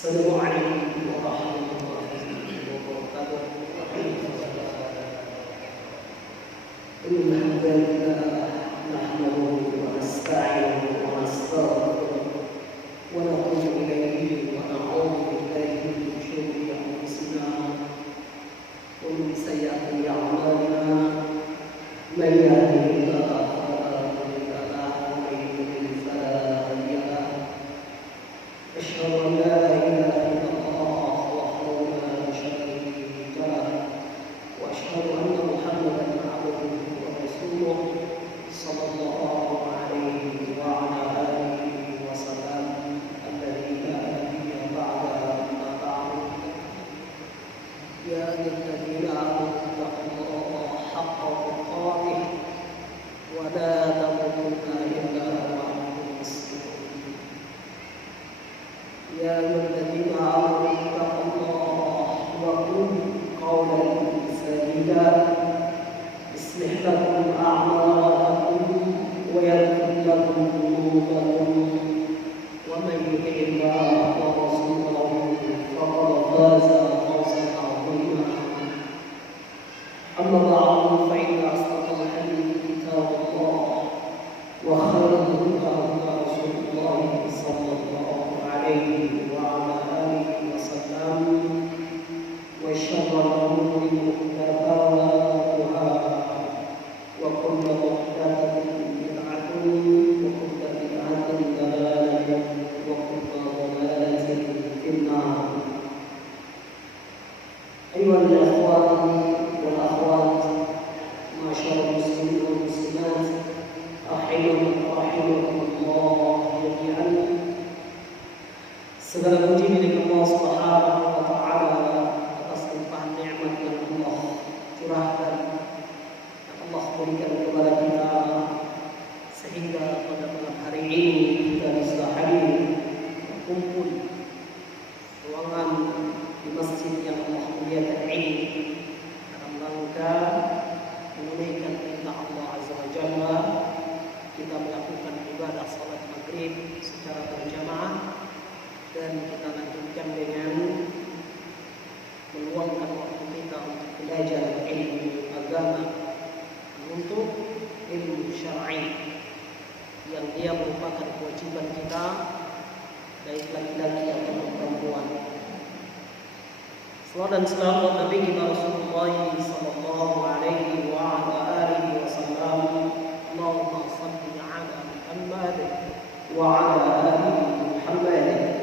Assalamualaikum warahmatullahi wabarakatuh. Innal hamdalillah nahmaduhu wa nasta'inuhu wa nastaghfiruh wa natubu ilayhi wa na'udzu billahi min shururi anfusina wa min sayyiati a'malina. Man yahdihillahu fala mudilla lahu wa man yudlil fala hadiya lahu. Asyhadu an la ilaha illallah wahdahu la syarika lahu wa asyhadu anna Muhammadan abduhu wa rasuluh sallallahu alaihi wa ala alihi wa sallam alladzi la nabiyya ba'da amma ba'du. Ya ayyuhalladzina amanu taqullaha haqqa tuqatih wa la tamutunna illa wa antum muslimun. Ya ayyuhalladzina amanu taqullaha wa qulu qawlan sadida yuslih lakum a'malakum wa yaghfir lakum dhunubakum wa man yuti'illaha wa rasulahu faqad faza fawzan 'azima. Amma ba'du fa inna asdaqal hadithi kitabullah wa khairal huda huda Rasulullah sallallahu alaihi wa ala alihi wa sallam wa syarrul umuri muhdatsatuha wa kullu muhdatsatin bid'atun wa kullu bid'atin dalalah wa kullu dalalatin finnar. Ayyuhal ikhwan wal akhwat, masyaallah muslimin wal muslimat, rahimakumullah jami'an. Segala puji milik Allah Subhanahu wa taala atas limpahan nikmat yang Allah curahkan, yang Allah berikan kepada kita, sehingga pada malam hari ini kita bisa hadir berkumpul ruangan di masjid yang Allah muliakan ini dalam rangka menunaikan perintah Allah Azza wa Jalla. Kita melakukan ibadah salat maghrib secara berjamaah dan kita lanjutkan dengan meluangkan waktu kita untuk belajar ilmu agama, untuk ilmu syar'i yang dia merupakan kewajiban kita, baik laki-laki atau perempuan. Salawat dan salam Nabi kita Rasulullah sallallahu alaihi wa ala alihi wasallam. Allahumma shalli ala Muhammad wa ala ali Muhammad.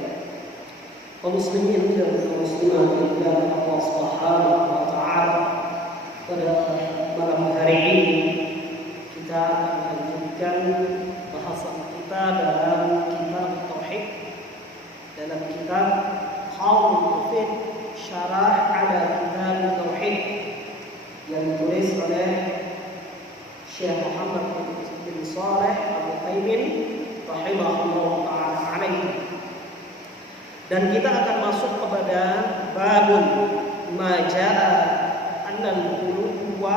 Kaum muslimin dan kaum muslimat yang dimuliakan Allah Subhanahu wa taala, pada malam hari ini kita akan melanjutkan bahasan kita dalam kitab tauhid, dalam kitab Qaulul Mufid Syarah ala Kitab Tauhid yang ditulis oleh Syekh Muhammad bin Shalih Al-Utsaimin rahimahullah taala alaihi. Dan kita akan masuk kepada babun ma jaa annal quluba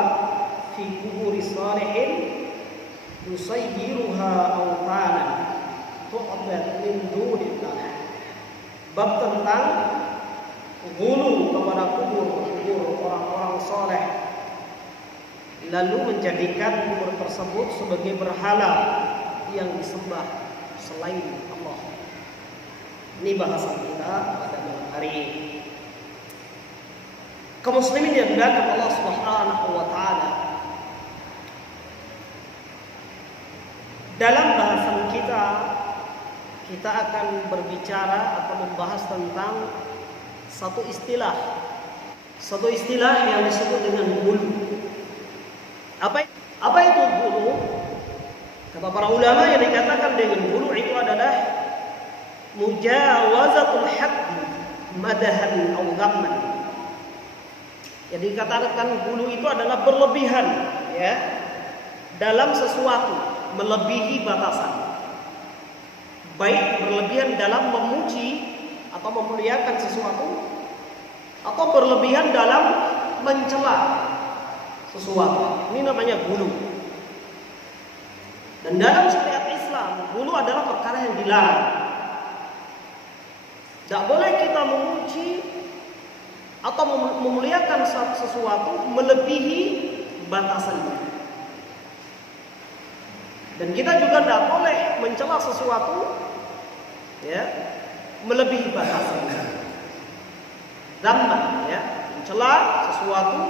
fi quburi salihin yusayyiruha awtanan tu'bad min dunillah. Bab tentang ghulu kepada kubur orang-orang saleh, lalu menjadikan kubur tersebut sebagai berhala yang disembah selain Allah. Ini bahasan kita pada malam hari ini. Kaum muslimin yang dimuliakan Allah Subhanahu wa taala, dalam bahasan kita akan berbicara atau membahas tentang satu istilah yang disebut dengan ghulu. Apa itu ghulu? Kata para ulama, yang dikatakan dengan ghulu itu adalah mujawazatul haddi madahan aw dhamman. Jadi dikatakan ghulu itu adalah berlebihan, ya, dalam sesuatu, melebihi batasan. Baik berlebihan dalam memuji atau memuliakan sesuatu, atau berlebihan dalam mencela sesuatu. Ini namanya ghulu. Dan dalam syariat Islam, ghulu adalah perkara yang dilarang. Tidak boleh kita memuji atau memuliakan sesuatu melebihi batasannya. Dan kita juga tidak boleh mencela sesuatu ya melebihi batasannya. Dzamma ya, mencela sesuatu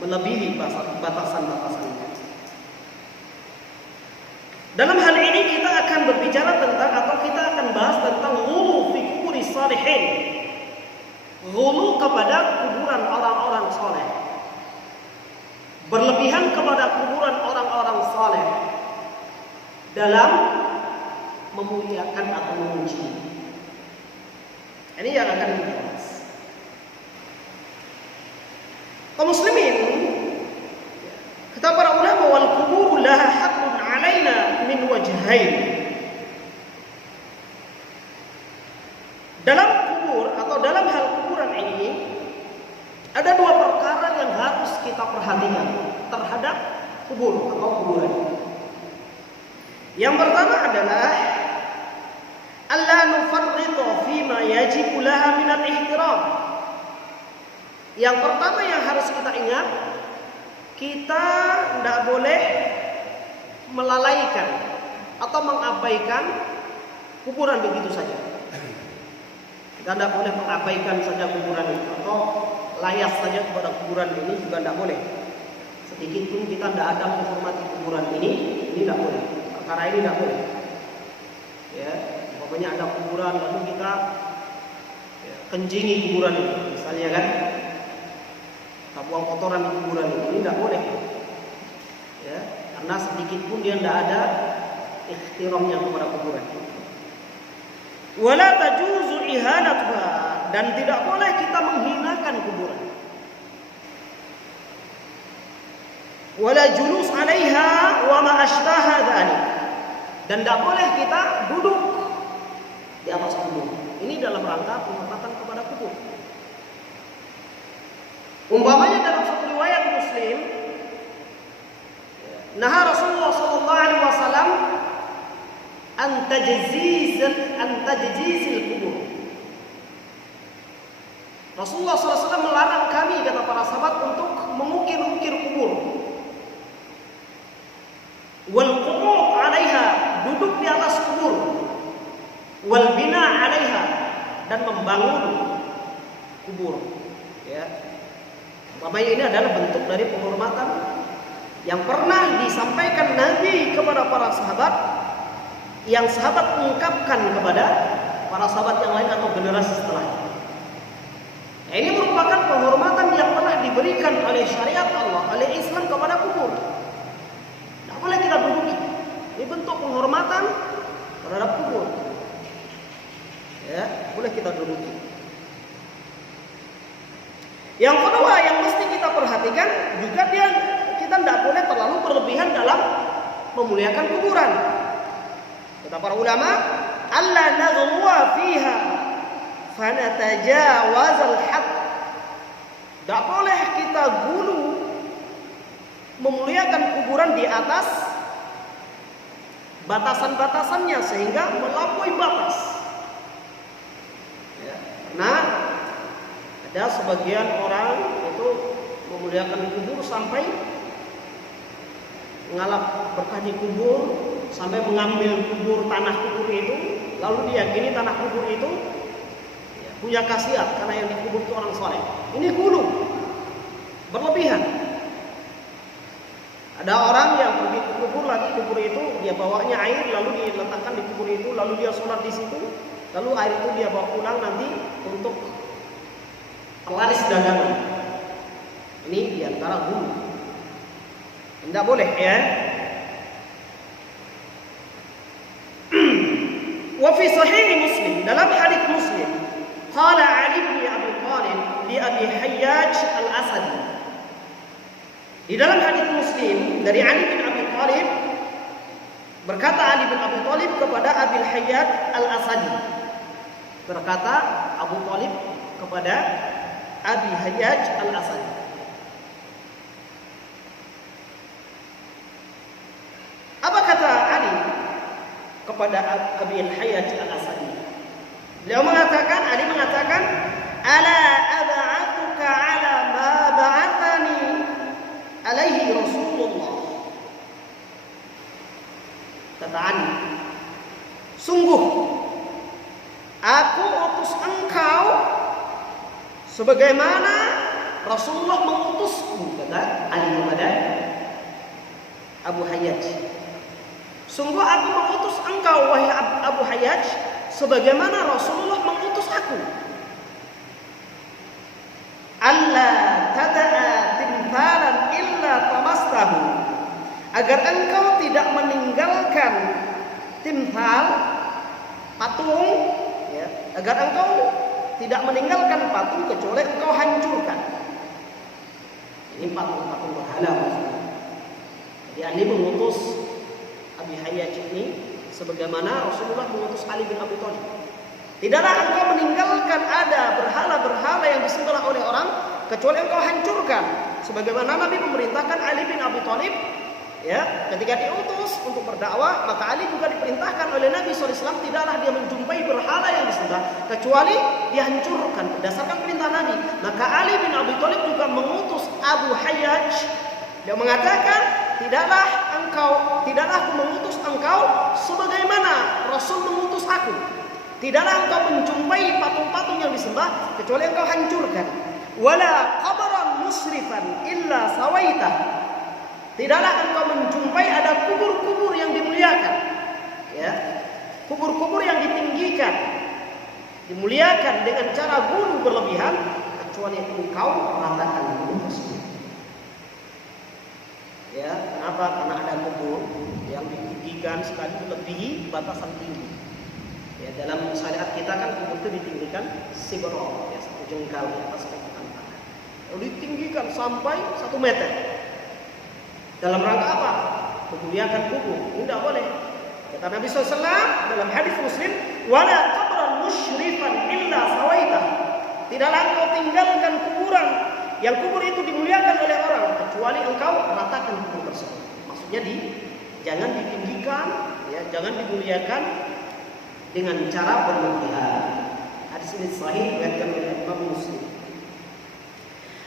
melebihi batasan-batasannya. Dalam hal ini kita akan berbicara tentang atau kita akan bahas tentang ghulu fi quburi salihin. Ghulu kepada kuburan orang-orang saleh. Berlebihan kepada kuburan orang-orang saleh dalam memuliakan atau memuji. Ini yang akan dibahas. Kaum muslimin, kata para ulama, wal qubur laha haqqun 'alaina min wajhain. Dalam kubur atau dalam hal kuburan ini ada dua perkara yang harus kita perhatikan terhadap kubur atau kuburan. Yang pertama adalah alla nufarritu fima yajibu laha min al-ihtiram. Yang pertama yang harus kita ingat, kita tidak boleh melalaikan atau mengabaikan kuburan begitu saja. Kita tidak boleh mengabaikan saja kuburan itu atau layas saja kepada kuburan ini juga tidak boleh. Sedikit pun kita tidak ada menghormati kuburan ini tidak boleh. Perkara ini tidak boleh. Ya, pokoknya ada kuburan lalu kita kencingi kuburan itu, misalnya kan, kita buang kotoran di kuburan ini tidak boleh. Ya, karena sedikit pun dia tidak ada ihtiramnya kepada kuburan. Wala tajuzu ihanatuha, dan tidak boleh kita menghinakan kuburan. Wala julus 'alaiha wa ma ashbaha dzalik, dan tidak boleh kita duduk di atas kubur. Ini dalam rangka penghormatan kepada kubur. Umpamanya dalam satu riwayat Muslim, nah Rasulullah sallallahu alaihi wasallam an tajzizil kubur. Rasulullah SAW melarang kami, kata para sahabat, untuk mengukir-ukir kubur. Wal qu'ud 'alaiha, duduk di atas kubur. Wal bina 'alaiha, dan membangun kubur. Ya. Umpamanya ini adalah bentuk dari penghormatan yang pernah disampaikan Nabi kepada para sahabat, yang sahabat ungkapkan kepada para sahabat yang lain atau generasi setelahnya. Nah, ini merupakan penghormatan yang telah diberikan oleh syariat Allah, oleh Islam kepada kubur. Tidak boleh kita duduki. Ini bentuk penghormatan terhadap kubur. Ya, boleh kita duduki. Yang kedua yang mesti kita perhatikan juga kita tidak boleh terlalu berlebihan dalam memuliakan kuburan. Kata para ulama, alla naghwa fiha fanatajawaz al-had. Tidak boleh kita gulu memuliakan kuburan di atas batasan-batasannya sehingga melampaui batas. Ya, karena ada sebagian orang itu memuliakan kubur sampai mengalap berkah di kubur, sampai mengambil tanah kubur itu, lalu diyakini tanah kubur itu punya khasiat karena yang dikubur itu orang soleh. Ini gulu, berlebihan. Ada orang yang pergi ke kubur, lagi kubur itu dia bawanya air, lalu diletakkan di kubur itu, lalu dia sholat di situ, lalu air itu dia bawa pulang nanti untuk pelaris dagangan. Ini diantara gulu. Tidak boleh ya. Wa fi sahih Muslim, dalam hadits Muslim, qala Ali bin Abi Thalib li Abi Hayyaj al-Asadi. Di dalam hadits Muslim dari Ali bin Abi Thalib, berkata Ali bin Abi Thalib kepada Abi Hayyaj al-Asadi. Berkata Abu Thalib kepada Abi Hayyaj al-Asadi. Apa kata Ali kepada Abi Hayyaj al-Asadi? Beliau mengatakan ala ab'athuka ala ma ba'athani alaihi Rasulullah. Kata Ali, sungguh aku utus engkau sebagaimana Rasulullah mengutusku, kata Ali kepada Abu Hayyaj. Sungguh aku mengutus engkau wahai Abu Hayyaj sebagaimana Rasulullah mengutus aku. Allah tada'a timthalan illa tamastahu, agar engkau tidak meninggalkan timthal, patung, ya, agar engkau tidak meninggalkan patung kecuali engkau hancurkan. Ini patung-patung berhala. Jadi Ali mengutus Abi Hayyaj ini sebagaimana Rasulullah mengutus Ali bin Abi Thalib. Tidaklah engkau meninggalkan ada berhala-berhala yang disembelih oleh orang kecuali engkau hancurkan. Sebagaimana Nabi memerintahkan Ali bin Abi Thalib, ya, ketika diutus untuk berdakwah, maka Ali juga diperintahkan oleh Nabi SAW tidaklah dia menjumpai berhala yang disembah kecuali dihancurkan berdasarkan perintah Nabi. Maka Ali bin Abi Thalib juga mengutus Abu Hayyaj. Dia mengatakan, tidaklah aku mengutus engkau sebagaimana Rasul mengutus aku. Tidaklah engkau menjumpai patung-patung yang disembah kecuali engkau hancurkan. Wala qabran musrifan illa sawaitah. Tidaklah engkau menjumpai ada kubur-kubur yang dimuliakan, ya, kubur-kubur yang ditinggikan, dimuliakan dengan cara gulu berlebihan, kecuali engkau ratakan kubur tersebut. Ya, kenapa? Karena ada kubur yang ditinggikan sekali melebihi batasan tinggi. Ya, dalam syariat kita kan kubur itu ditinggikan sibro, ya, 1 jengkal di atas permukaan tanah. Lalu ditinggikan sampai 1 meter. Dalam rangka apa? Memuliakan kubur. Ini tidak boleh. Kata Nabi SAW dalam hadis Muslim, wala qabran musyrifan illa sawaitah. Tidaklah engkau tinggalkan kuburan yang kubur itu dimuliakan oleh orang kecuali engkau ratakan kubur tersebut. Maksudnya jangan ditinggikan, ya, jangan dimuliakan dengan cara berlebihan. Hadis ini sahih diriwayatkan oleh Imam Muslim.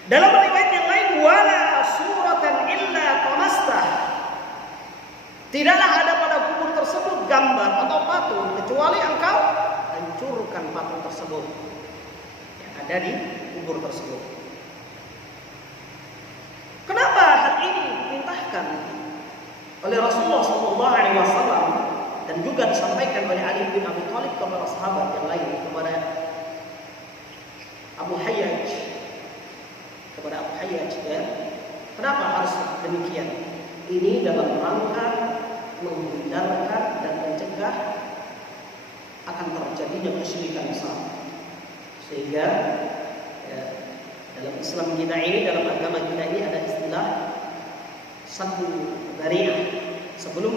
Dalam riwayat yang lain, wala suratan illa tamastah. Tidaklah ada pada kubur tersebut gambar atau patung kecuali engkau hancurkan patung tersebut yang ada di kubur tersebut. Kenapa hal ini diperintahkan oleh Rasulullah SAW dan juga disampaikan oleh Ali bin Abi Thalib kepada sahabat yang lain, kepada Abu Hayyaj, ya? Kenapa harus demikian? Ini dalam rangka menghindarkan dan mencegah akan terjadinya kesyirikan besar. Sehingga, ya, dalam Islam kita ini, dalam agama kita ini ada istilah saddu dzari'ah. Sebelum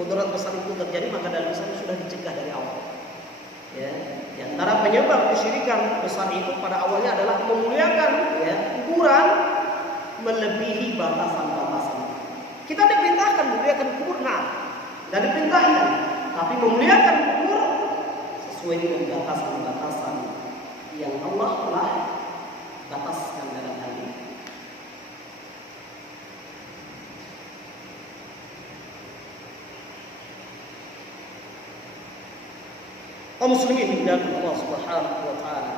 mudarat besar itu terjadi, maka dalam Islam sudah dicegah dari awal. Ya, di antara penyebab kesyirikan besar itu pada awalnya adalah memuliakan, ya, kuburan melebihi batasan-batasan. Kita diperintahkan memuliakan kubur, dan diperintahkan, tapi memuliakan kubur sesuai dengan batasan-batasan yang Allah telah bataskan dalam hal ini. Kaum muslimin dan Allah Subhanahu wa taala.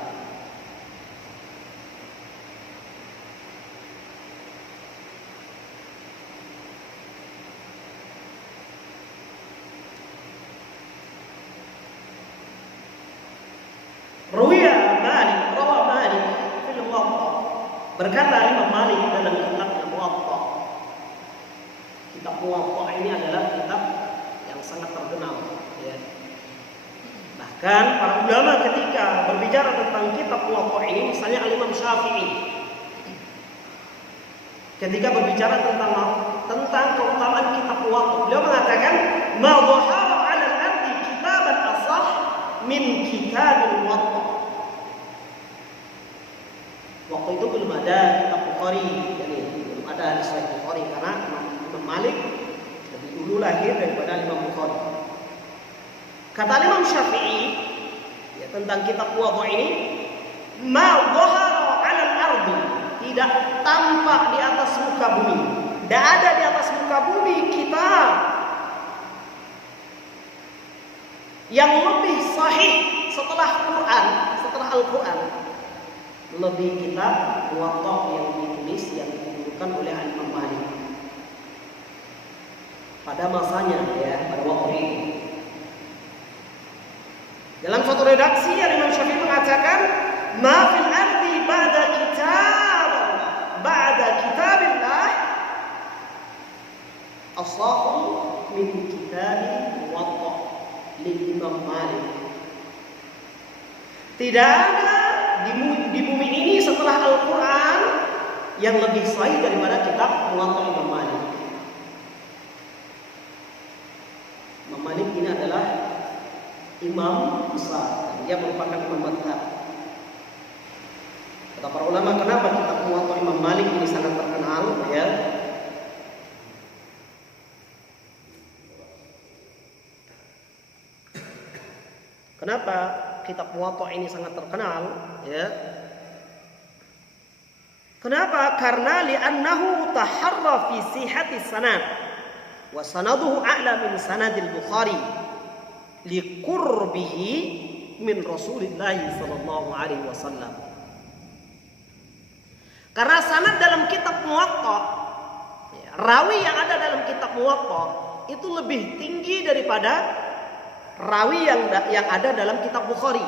Rawa Malik fil Muwatta. Berkata Imam Malik dalam kitabnya Muwatta. Kitab Muwatta ini adalah kitab yang sangat terkenal, ya. Bahkan para ulama ketika berbicara tentang kitab Muwatta ini, misalnya Imam Syafi'i, ketika berbicara tentang keutamaan kitab Muwatta, beliau mengatakan, "Ma dhahara 'ala al-ardi kitaban asah min kitabil Muwatta." Waktu itu belum ada kitab Bukhari, jadi belum ada hadis Sahih Bukhari, karena Imam Malik lebih dulu lahir daripada Imam Bukhari. Kata Imam Syafi'i, ya, tentang kitab Muwatta ini, ma dhahara 'alal ardi, tidak tampak di atas muka bumi. Tidak ada di atas muka bumi kitab yang lebih sahih setelah Quran, setelah Al-Quran, lebih kitab Muwatta yang ditulis, yang dikumpulkan oleh Imam Malik pada masanya, ya, pada waktu itu. Dalam suatu redaksi Imam Syafi'i mengatakan, ma fil ardi ba'da kitabillah asahhu min kitabi Muwatta lil Imam Malik. Tidak ada di bumi ini setelah Al-Quran yang lebih sahih daripada kitab Muwatta Imam Malik. Imam Malik ini adalah imam besar, dia merupakan imam madhab. Kata para ulama, kenapa kitab Muwatta Imam Malik ini sangat terkenal, ya? Kenapa kitab Muwatta ini sangat terkenal, ya? Kenapa? Karena li'annahu taharra fi sihhati sanad wa sanaduhu a'la min sanadil Bukhari liqurbihi min Rasulillah sallallahu alaihi wasallam. Karena sanad dalam kitab Muwatta, rawi yang ada dalam kitab Muwatta itu lebih tinggi daripada rawi yang ada dalam kitab Bukhari.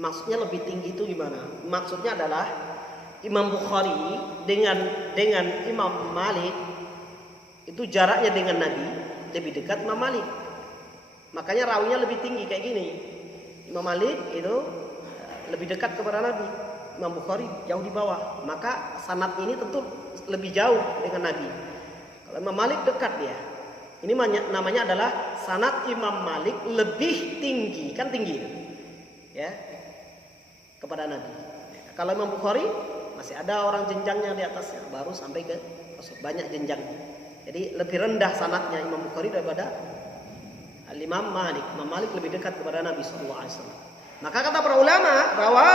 Maksudnya lebih tinggi itu gimana? Maksudnya adalah Imam Bukhari dengan Imam Malik itu jaraknya dengan Nabi lebih dekat Imam Malik. Makanya rawinya lebih tinggi kayak gini. Imam Malik itu lebih dekat kepada Nabi. Imam Bukhari jauh di bawah. Maka sanad ini tentu lebih jauh dengan Nabi. Kalau Imam Malik dekat dia. Ini namanya adalah sanad Imam Malik lebih tinggi, kan tinggi, ya, kepada Nabi. Kalau Imam Bukhari masih ada orang jenjangnya di atasnya, baru sampai ke banyak jenjang. Jadi lebih rendah sanadnya Imam Bukhari daripada Imam Malik. Imam Malik lebih dekat kepada Nabi sallallahu alaihi wasallam. Maka kata para ulama bahwa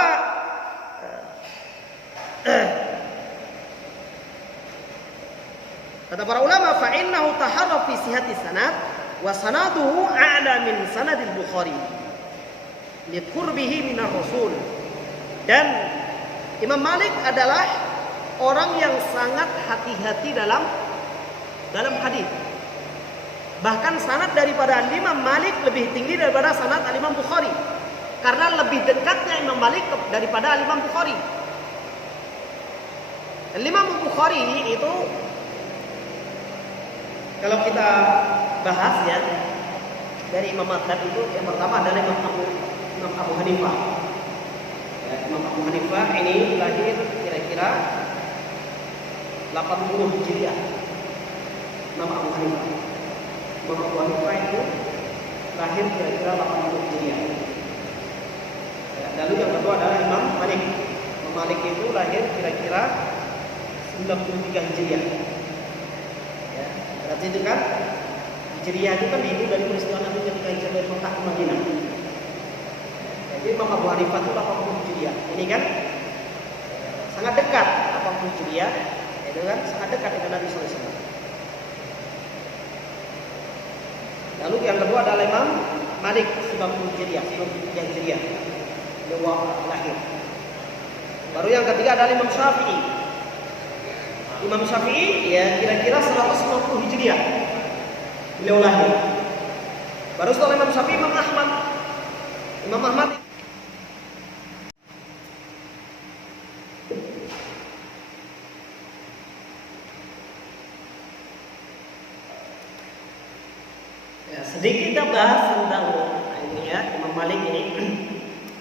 kata para ulama, fa innahu taharra fi sihhati sanad wa sanaduhu a'la min sanadil Bukhari li qurbihi minar Rasul. Dan Imam Malik adalah orang yang sangat hati-hati dalam hadis. Bahkan sanad daripada Imam Malik lebih tinggi daripada sanad Imam Bukhari, karena lebih dekatnya Imam Malik daripada Imam Bukhari. Imam Bukhari itu kalau kita bahas, ya, dari imam madhab itu yang pertama adalah Imam Abu Hanifah. Ya, Imam Abu Hanifah ini lahir kira-kira 80 Hijriah. Imam Abu Hanifah. Imam Abu Hanifah itu lahir kira-kira 80 Hijriah. Ya, lalu yang kedua adalah Imam Malik. Imam Malik itu lahir kira-kira 93 Hijriah. Ya, berarti itu kan Hijriah itu kan dihitung dari peristiwa Nabi ketika hijrah dari Mekah ke Madinah. Jadi Imam Abu Hanifah itu 80 Hijriah. Ini kan sangat dekat 80 Hijriah, itu kan sangat dekat dengan Nabi sallallahu alaihi wasallam. Lalu yang kedua adalah Imam Malik 90 Hijriah, 93 Hijriah. Beliau lahir. Baru yang ketiga adalah Imam Syafi'i. Imam Syafi'i ya kira-kira 190 Hijriah. Beliau lahir. Baru setelah Imam Syafi'i Imam Ahmad. Imam Ahmad ya, sedikit kita bahas tentang ini, ya, Imam Malik ini.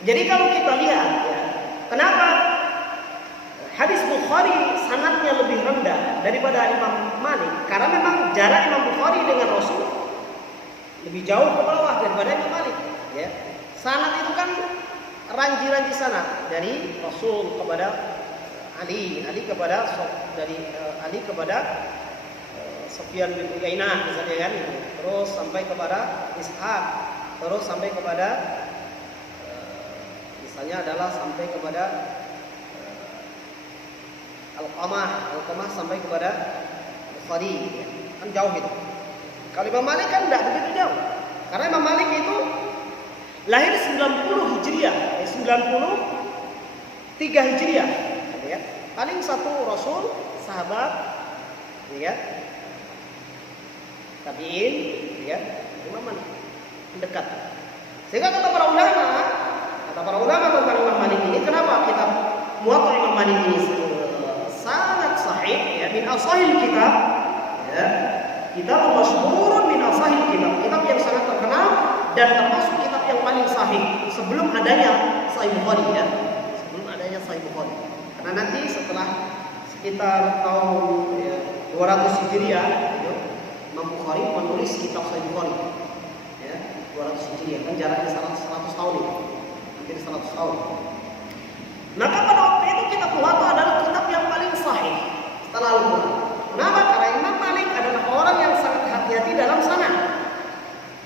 Jadi kalau kita lihat, ya, kenapa hadis Bukhari sanadnya lebih rendah daripada Imam Malik? Karena memang jarak Imam Bukhari dengan Rasul lebih jauh ke bawah daripada Imam Malik. Ya. Sanad itu kan ranji-ranji sanad dari Rasul kepada Ali, kepada Ali kepada Sufyan bin Uyainah misalnya kan, terus sampai kepada Ishaq, terus sampai kepada Misalnya adalah sampai kepada Al-Qamah sampai kepada Bukhari, kan jauh itu. Kalau Imam Malik kan tidak begitu jauh. Karena Imam Malik itu lahir 90 Hijriah, 93 Hijriah, ya. Paling satu Rasul, sahabat, ya. Tabi'in, ya. Imam Malik dekat. Sehingga kata para ulama tentang Imam Malik ini, kenapa kitab Muwatta Imam Malik ini sangat sahih, ya, min asahil kitab, ya. Kitab masyhurun min asahil kitab yang sangat terkenal dan termasuk kitab yang paling sahih sebelum adanya Sahih Bukhari, ya. Sebelum adanya Sahih Bukhari. Karena nanti setelah sekitar tahun 200 Hijriah, ya, Imam Bukhari menulis kitab Sahih Bukhari. Ya, 200 Hijriah, kan jaraknya 100 tahun itu. Hampir 100 tahun. Maka pada waktu itu kitab Muwatta adalah kitab yang paling sahih setelah Al-Quran. Kenapa? Karena Imam Malik adalah orang yang sangat hati-hati dalam sanad.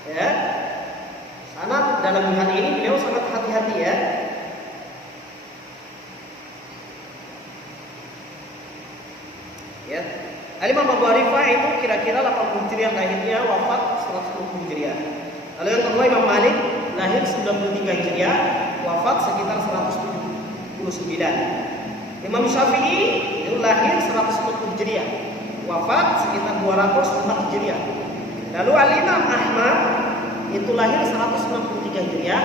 Ya. Sanad dalam hal ini beliau sangat hati-hati, ya. Ya. Al-Imam Abu Hanifah itu kira-kira 80 Hijriah lahirnya, wafat 110 Hijriah. Lalu yang kedua Imam Malik lahir 93 Hijriah, wafat sekitar 179. Imam Syafi'i itu lahir 140 Hijriah, wafat sekitar 204 Hijriah. Lalu Al-Imam Ahmad itu lahir 193 Hijriah,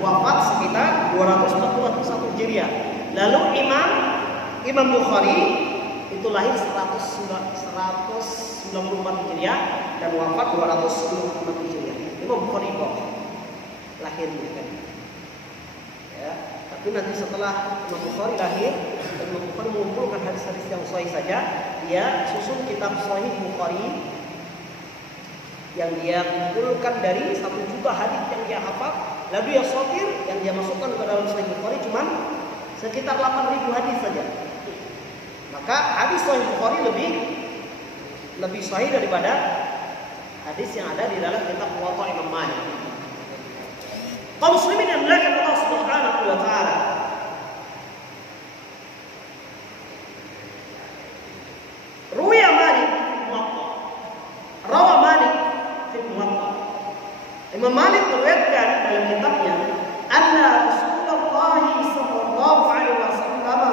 wafat sekitar 241 Hijriah. Lalu Imam Bukhari itu lahir 194 Hijriah dan wafat 294 Hijriah. Imam Bukhari kok lahirnya, kan. Ya, tapi nanti setelah Imam Bukhari lahir, Imam Bukhari mengumpulkan hadis-hadis yang sahih saja, dia susun kitab Sahih Bukhari yang dia kumpulkan dari 1 juta hadis yang dia hafal, lalu dia sortir yang dia masukkan ke dalam Sahih Bukhari cuman sekitar 8.000 hadis saja. Maka hadis Sahih Bukhari lebih sahih daripada hadis yang ada di dalam kitab Muwatta Imam Malik. Kaum muslimin yang dimuliakan Allah Subhanahu wa taala. Ruya Malik Muwatta. Rawa Malik fi Muwatta. Imam Malik meriwayatkan dalam kitabnya, anna Rasulullah sallallahu alaihi wasallam qala,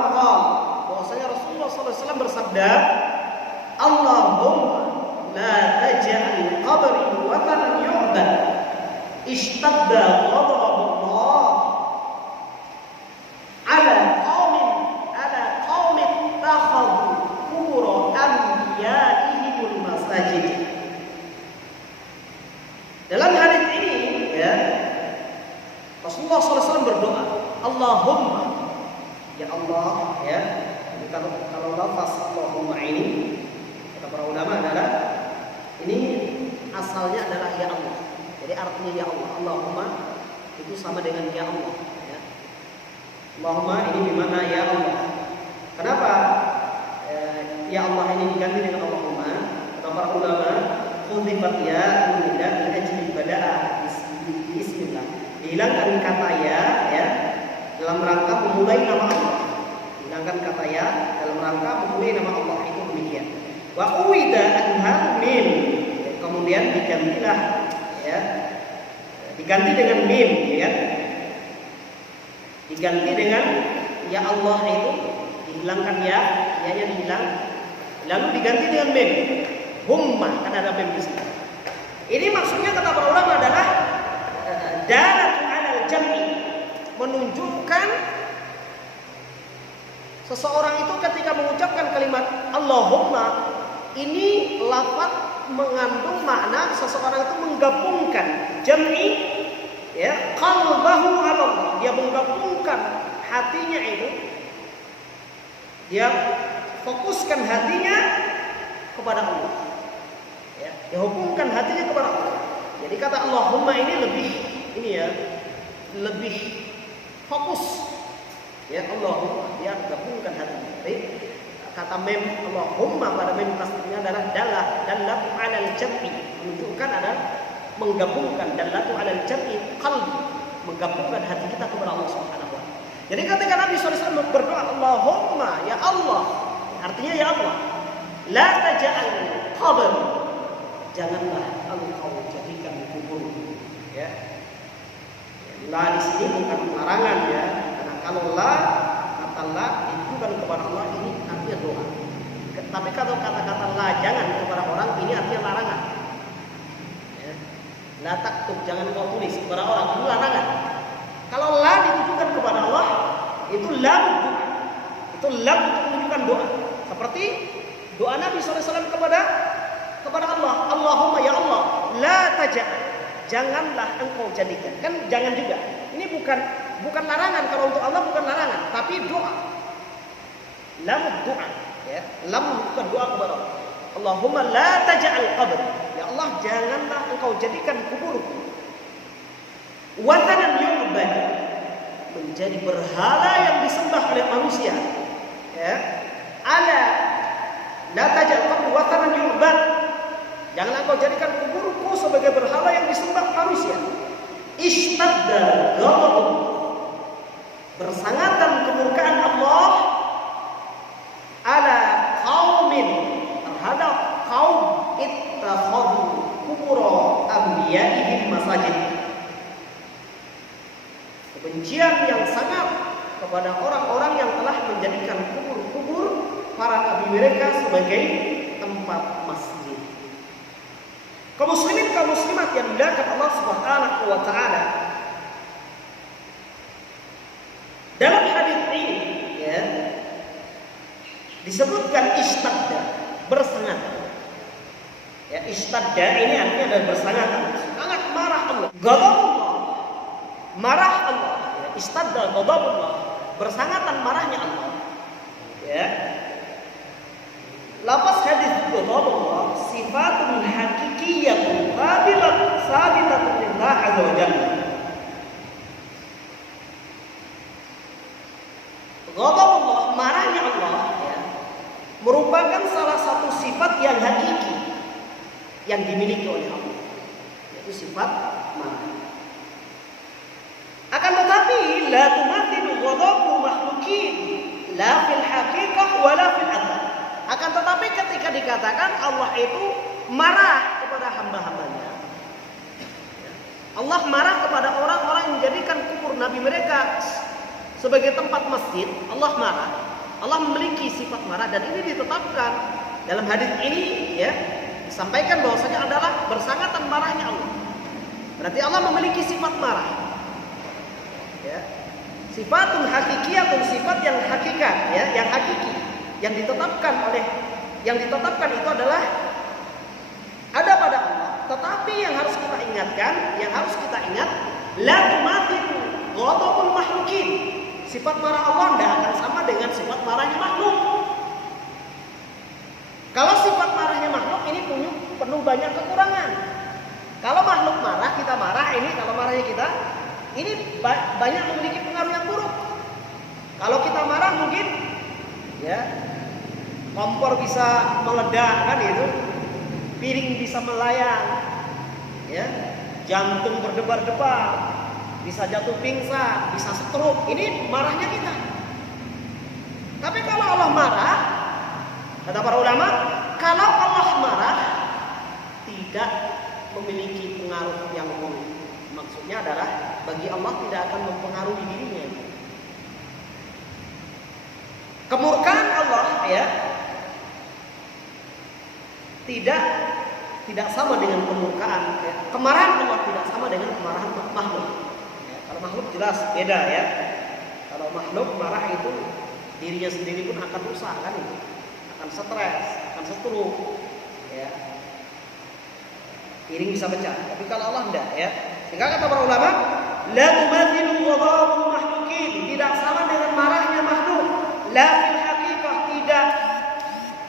bahwasanya Rasulullah sallallahu alaihi wasallam bersabda, Allahumma la taj'al qabri watanan yu'bad ishtadda ghadabullah ala qaumin takhadhu qubur anbiya'ihim masajid. Dalam hadis ini, ya, Rasulullah SAW berdoa, Allahumma, ya Allah, ya. Kalau lafaz Allahumma ini kata para ulama adalah ini asalnya adalah ya Allah. Jadi artinya ya Allah. Allahumma itu sama dengan ya Allah, ya. Allahumma ini dimana ya Allah. Kenapa ya Allah ini diganti dengan Allahumma? Kata para ulama, khudifat ya tidak ajli bada'a bismillah. Dihilangkan kata ya dalam rangka memulai nama Allah. Hilangkan kata ya dalam rangka memulai nama Allah, itu demikian. Wa uwida anha mim. Kemudian digantilah, ya. Diganti dengan mim, ya. Diganti dengan ya Allah itu dihilangkan ya-nya dihilang. Lalu diganti dengan mim. Humma, kan ada mim di sini. Ini maksudnya kata para ulama adalah dalatu 'alal jam'i, menunjukkan seseorang itu ketika mengucapkan kalimat Allahumma, ini lafaz mengandung makna seseorang itu menggabungkan jam'i, ya, qalbahu 'ala Allah. Dia menggabungkan hatinya itu, dia fokuskan hatinya kepada Allah, ya, dia hubungkan hatinya kepada Allah. Jadi kata Allahumma ini lebih fokus, ya, Allahumma, dia gabungkan hatinya. Jadi kata mem Allahumma pada mem tasdidnya adalah dalatu 'alal jam'i, menunjukkan ada menggabungkan, dalatu 'alal jam'i qalbi, menggabungkan hati kita kepada Allah Subhanahu wa taala. Jadi ketika Nabi SAW berdoa, Allahumma ya Allah, artinya ya Allah, la taj'al qabr, janganlah engkau jadikan kubur. Ya. La di sini bukan larangan ya, karena kalau la kata la itu kan kepada Allah ini artinya doa. Tapi kalau kata-kata la jangan kepada orang ini artinya larangan. Ya. La taktub, jangan kau tulis kepada orang, itu larangan. Kalau la ditujukan kepada Allah, itu lam doa. Itu lam untuk menunjukkan doa. Seperti doa Nabi SAW kepada Allah, Allahumma ya Allah, la taj'al, janganlah engkau jadikan. Kan jangan juga. Ini bukan larangan, kalau untuk Allah bukan larangan, tapi doa. Lam doa, ya. Lam bukan doa kepada Allah. Allahumma la taj'al qabr. Ya Allah, janganlah engkau jadikan kuburku watanan yu'bad, menjadi berhala yang disembah oleh manusia. Ya. Ala la taj'al qabr watanan yu'bad, janganlah engkau jadikan kuburku sebagai berhala yang disembah manusia. Ishtadda ghadab, bersangatan kemurkaan Allah ala qaumin, terhadap kaum ittakhadhu qubur anbiya'ihim masajid. Kebencian yang sangat kepada orang-orang yang telah menjadikan kubur-kubur para nabi mereka sebagai tempat masjid. Kaum muslimin, kaum muslimat yang dimuliakan Allah Subhanahu wa taala, dalam hadis ini ya disebutkan istadda, bersangatan. Ya, istadda ini artinya adalah bersangatan, sangat marah Allah. Ghadabullah, marah Allah. Ya, istadda ghadabullah, bersangatan marahnya Allah. Ya. Lafaz hadis ghadabullah sifatun haqiqiyyatun sabitatun lillah azza wa jalla. Ghadabullah, marahnya Allah ya, merupakan salah satu sifat yang hakiki yang dimiliki oleh Allah, yaitu sifat marah. Akan tetapi la tumathilu ghadabu makhluqin la fil haqiqah wa la fil adab. Akan tetapi ketika dikatakan Allah itu marah kepada hamba-hambanya, Allah marah kepada orang-orang yang menjadikan kubur nabi mereka sebagai tempat masjid, Allah marah. Allah memiliki sifat marah, dan ini ditetapkan dalam hadis ini ya, disampaikan bahwasanya adalah bersangatan marahnya Allah. Berarti Allah memiliki sifat marah. Ya. Sifatun hakikiyatun, sifat yang hakikat ya, yang hakiki, yang ditetapkan itu adalah ada pada Allah. Tetapi yang harus kita ingatkan, yang harus kita ingat, la tumathilu ghadabul makhluqin. Sifat marah Allah tidak akan sama dengan sifat marahnya makhluk. Kalau sifat marahnya makhluk ini penuh banyak kekurangan. Kalau makhluk marah, kita marah, ini kalau marahnya kita ini banyak memiliki pengaruh yang buruk. Kalau kita marah mungkin ya kompor bisa meledak kan itu, piring bisa melayang, ya, jantung berdebar-debar, bisa jatuh pingsan, bisa stroke. Ini marahnya kita. Tapi kalau Allah marah, kata para ulama, kalau Allah marah tidak memiliki pengaruh yang buruk. Maksudnya adalah bagi Allah tidak akan mempengaruhi dirinya. Kemurkaan Allah ya tidak sama dengan kemurkaan ya. Kemarahan Allah tidak sama dengan kemarahan makhluk. Ya, kalau makhluk jelas beda ya. Kalau makhluk marah itu dirinya sendiri pun akan rusak kan itu. Akan stres, akan stroke ya. Piring bisa pecah. Tapi kalau Allah enggak ya. Sehingga kata para ulama, la tumathilu ghadabul makhluqin, tidak sama dengan marahnya makhluk. La fil haqiqah, tidak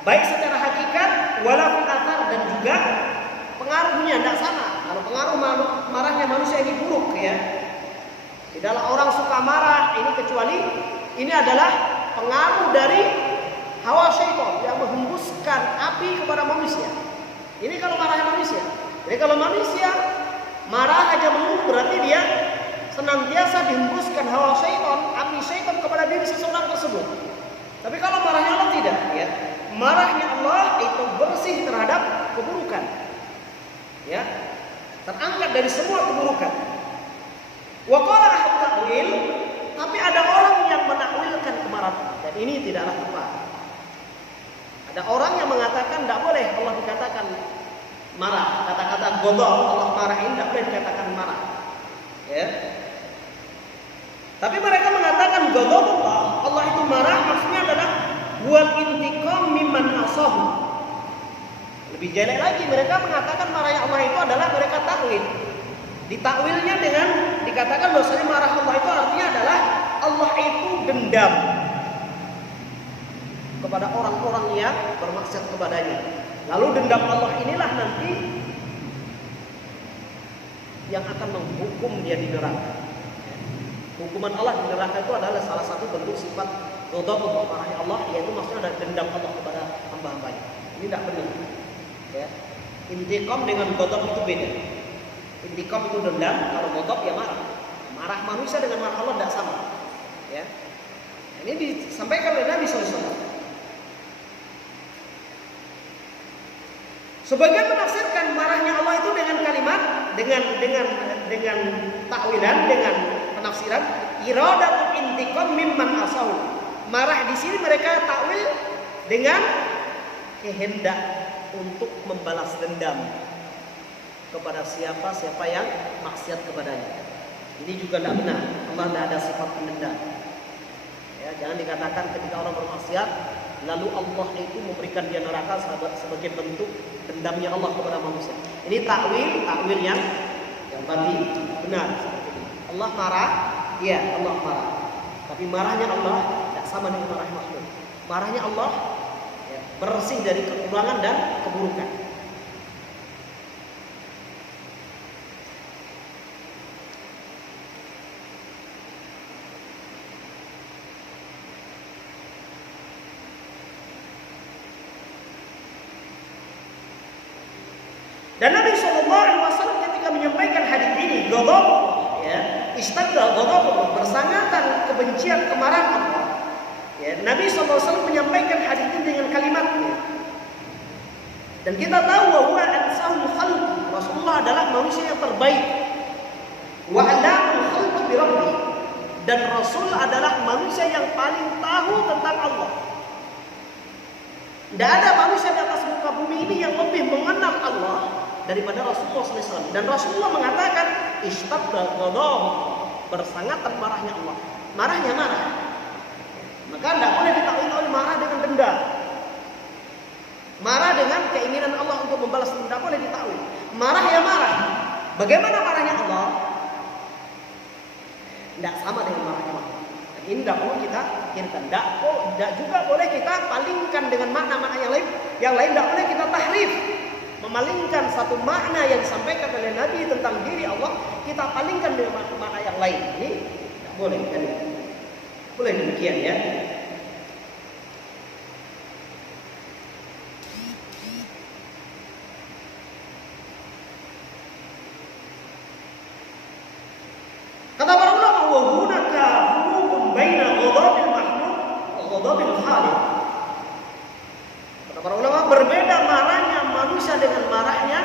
baik secara hakikat, wala fil athar, dan juga pengaruhnya tidak sama. Kalau pengaruh marahnya manusia ini buruk ya. Tidaklah orang suka marah ini kecuali ini adalah pengaruh dari hawa syaitan yang menghembuskan api kepada manusia. Ini kalau marahnya manusia. Jadi kalau manusia marah aja melulu berarti dia senantiasa dihembuskan hawa syaitan, api syaitan tidak boleh Allah dikatakan marah. Kata-kata ghadab, Allah marah ini tidak boleh dikatakan marah. Ya. Tapi mereka mengatakan ghadab Allah itu marah, maksudnya adalah wal intiqam mimman asahu. Lebih jelek lagi, mereka mengatakan marahnya Allah itu adalah mereka takwil. Ditakwilnya dengan dikatakan bahwasanya marah Allah itu artinya adalah Allah itu dendam kepada orang-orang yang bermaksiat kepadanya. Lalu dendam Allah inilah nanti yang akan menghukum dia di neraka. Hukuman Allah di neraka itu adalah salah satu bentuk sifat ghadab atau marahnya Allah, yaitu maksudnya ada dendam Allah kepada hamba-hambanya. Ini tidak benar. Ya. Intiqam dengan ghadab itu beda. Intiqam itu dendam, kalau ghadab ya marah. Marah manusia dengan marah Allah tidak sama. Ya. Ini disampaikan oleh Nabi SAW. Sebagian menafsirkan marahnya Allah itu dengan kalimat dengan takwilan, dengan penafsiran iradatul intiqam mimman asahu. Marah di sini mereka takwil dengan kehendak untuk membalas dendam kepada siapa yang maksiat kepadanya. Ini juga tidak benar. Allah tidak ada sifat pendendam. Ya, jangan dikatakan ketika orang bermaksiat lalu Allah itu memberikan dia neraka sebagai bentuk dendamnya Allah kepada manusia. Ini takwil yang batil. Benar seperti ini. Allah marah, iya Allah marah. Tapi marahnya Allah tidak sama dengan marah makhluk. Marahnya Allah ya, bersih dari kekurangan dan keburukan. Dan Nabi SAW ketika menyampaikan hadis ini, ghadab, ya, istadda ghadab, bersangatan kebencian kemarahan Allah. Ya, Nabi SAW menyampaikan hadis ini dengan kalimatnya. Dan kita tahu bahwa ansahul khalq, Rasulullah adalah manusia yang terbaik. Wa alamul khalq bi rabbih. Dan Rasul adalah manusia yang paling tahu tentang Allah. Tidak ada manusia di atas muka bumi ini yang lebih mengenal Allah daripada Rasulullah SAW. Dan Rasulullah mengatakan istadda ghadab, bersangatan marahnya Allah. Marahnya marah. Maka tidak boleh ditakwil marah dengan dendam. Marah dengan keinginan Allah untuk membalas dendam tidak boleh ditakwil. Marah ya marah. Bagaimana marahnya Allah? Tidak sama dengan marahnya Allah. Dan ini tidak perlu kita pikirkan. Tidak juga boleh kita palingkan dengan makna-makna yang lain. Yang lain tidak boleh kita tahrif. Memalingkan satu makna yang disampaikan oleh Nabi tentang diri Allah, kita palingkan dengan makna yang lain. Ini tidak boleh kan? Boleh demikian ya. Kata para ulama, wa hunaka furuqun baina ghadabil makhluq wa ghadabil khaliq. Kata para ulama, berbeda marahnya manusia dengan marahnya,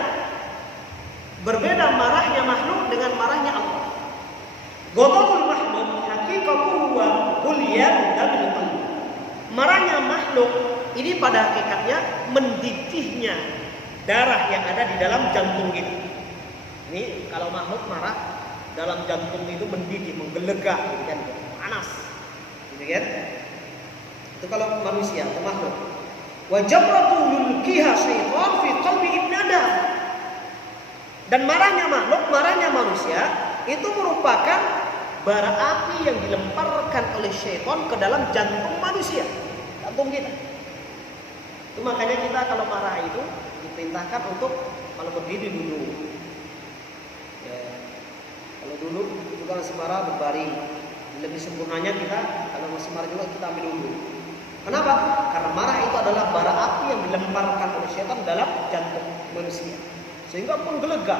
berbeda marahnya makhluk dengan marahnya Allah. Ghadabul makhluk hakikatuhu wa hulyan dabil qalbi. Marahnya makhluk ini pada hakikatnya mendidihnya darah yang ada di dalam jantung kita. Ini kalau makhluk marah, dalam jantung itu mendidih, menggelegak, gitu kan, panas, gitu kan? Itu kalau manusia atau makhluk. Wa jamratu yulqiha syaitan fi qalbi ibn Adam. Dan marahnya makhluk, marahnya manusia itu merupakan bara api yang dilemparkan oleh syaitan ke dalam jantung manusia, jantung kita. Itu makanya kita kalau marah itu diperintahkan untuk kalau berdiri dulu. Ya. Kalau dulu itu kan masih marah berbaring. Lebih sempurnanya kita kalau masih marah juga kita ambil dulu. Kenapa? Karena marah itu adalah bara api yang dilemparkan oleh syaitan dalam jantung manusia, sehingga menggelegak.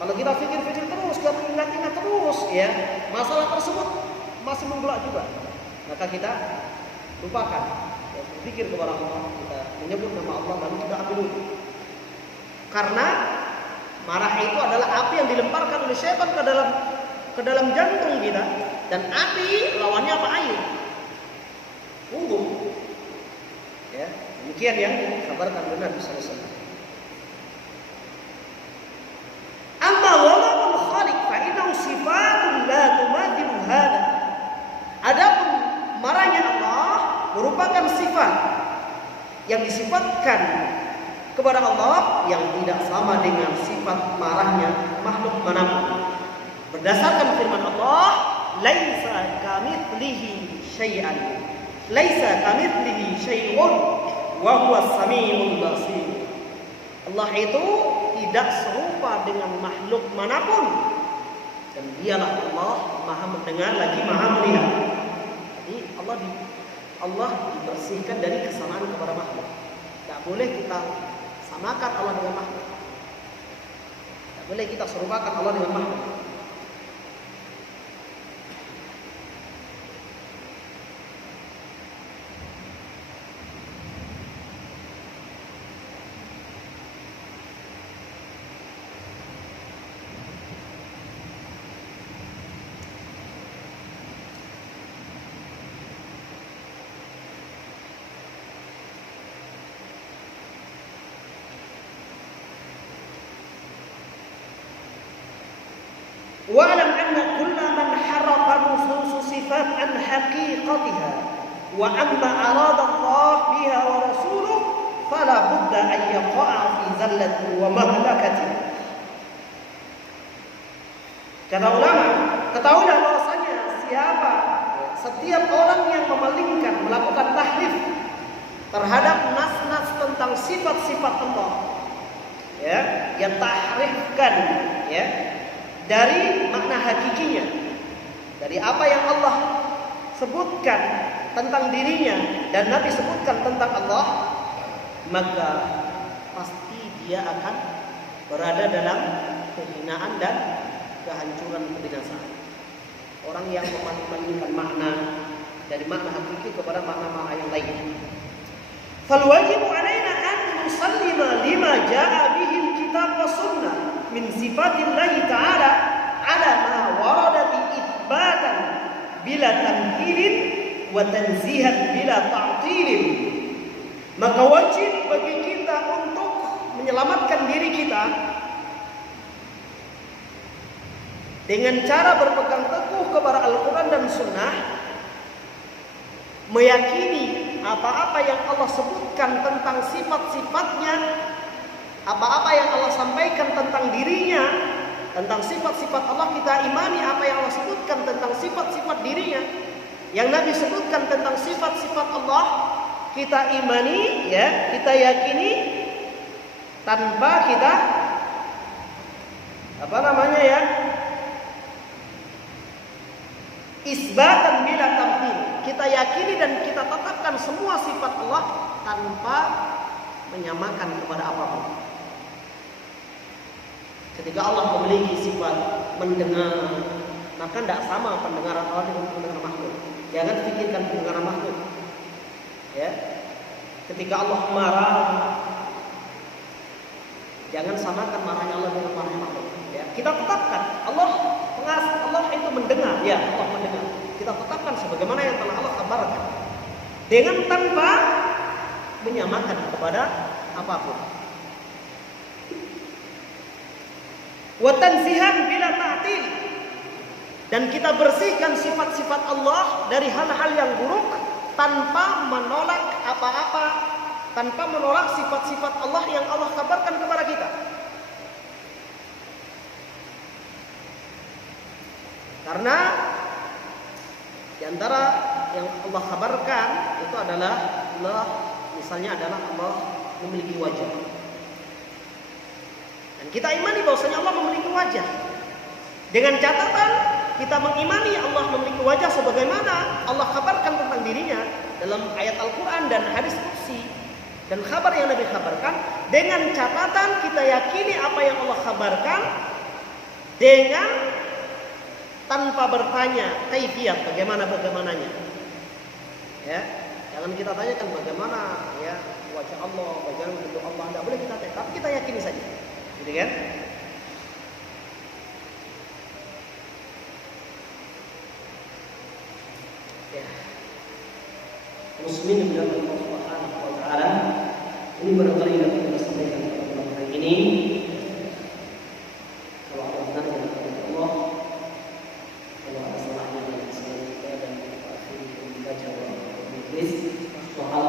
Kalau kita pikir-pikir terus, kita ingat-ingat terus, ya masalah tersebut masih menggolak juga, maka kita lupakan. Ya, berpikir kepada Allah, kita menyebut nama Allah lalu kita ambil dulu. Karena marah itu adalah api yang dilemparkan oleh syaitan ke dalam jantung kita, dan api lawannya apa? Air. Unggun. Ya, Demikian yang dikabarkan oleh Nabi sallallahu alaihi wasallam. Amma ghalabul khaliq fa innahu sifatun la tumathilu hada. Adapun marahnya Allah merupakan sifat yang disifatkan kepada Allah yang tidak sama dengan sifat marahnya makhluk manapun. Berdasarkan firman Allah, laisa kamitslihi syai'an. Laisa kamitslihi syai'un wa huwas samiul basir. Allah itu tidak serupa dengan makhluk manapun dan dialah Allah Maha mendengar lagi Maha melihat. Jadi Allah dibersihkan dari kesamaan kepada makhluk. Tidak boleh kita samakan Allah dengan makhluk. Tidak boleh kita serupakan Allah dengan makhluk. Wa'lam anna kulla man harafa nusus sifat an haqiqatiha wa amma arada Allah biha wa rasuluh fala budda an yaqa'a fi zallatin wa mahlakatin. Kata ulama, ketahuilah bahwasanya setiap orang yang memalingkan, melakukan tahrif terhadap nas-nas tentang sifat-sifat Allah, ya, yang tahrifkan, ya, dari makna hakikinya, dari apa yang Allah sebutkan tentang dirinya dan Nabi sebutkan tentang Allah, maka pasti dia akan berada dalam kehinaan dan kehancuran, kebinasaan. Orang yang memalingkan makna dari makna hakiki kepada makna-makna yang lain. Fal wajibu alaina an nusallima lima jaa bihi al-kitab wa sunnah min sifatillahi ta'ala ala ma warada bi itsbatan bila tamthilin wa tanzihan bila ta'tilin. Maka wajib bagi kita untuk menyelamatkan diri kita dengan cara berpegang teguh kepada Al-Quran dan Sunnah, meyakini apa-apa yang Allah sebutkan tentang sifat-sifatnya, apa-apa yang Allah sampaikan tentang dirinya, tentang sifat-sifat Allah, kita imani apa yang Allah sebutkan tentang sifat-sifat dirinya, yang Nabi sebutkan tentang sifat-sifat Allah, kita imani, ya, kita yakini tanpa kita isbatan bila tamthil. Kita yakini dan kita tetapkan semua sifat Allah tanpa menyamakan kepada apapun. Ketika Allah memiliki sifat mendengar, maka tidak sama pendengaran Allah dengan pendengaran makhluk. Jangan pikirkan pendengaran makhluk. Ya. Ketika Allah marah, jangan samakan marahnya Allah dengan marahnya makhluk. Ya. Kita tetapkan Allah itu mendengar, ya, Allah mendengar. Kita tetapkan sebagaimana yang telah Allah kabarkan, dengan tanpa menyamakan kepada apapun. Wa tanzihan bila ta'til, dan kita bersihkan sifat-sifat Allah dari hal-hal yang buruk tanpa menolak apa-apa, tanpa menolak sifat-sifat Allah yang Allah kabarkan kepada kita. Karena di antara yang Allah kabarkan itu adalah Allah, misalnya adalah Allah memiliki wajah. Dan kita imani bahwasanya Allah memiliki wajah. Dengan catatan kita mengimani Allah memiliki wajah sebagaimana Allah kabarkan tentang dirinya dalam ayat Al-Quran dan hadis qudsi dan kabar yang Nabi kabarkan. Dengan catatan kita yakini apa yang Allah kabarkan dengan tanpa bertanya kaifiyat, bagaimananya. Ya, jangan kita tanyakan bagaimana, ya, wajah Allah, bagaimana bentuk Allah, tidak boleh kita tanya, tapi kita yakini saja. Gitu kan? Ya. Muslimin Allah Subhanahu wa taala. barangkali yang kita sampaikan pada malam hari ini. Kalau ada benar dari Allah, kalau ada salahnya dari kita dan kita membaca Al-Quran.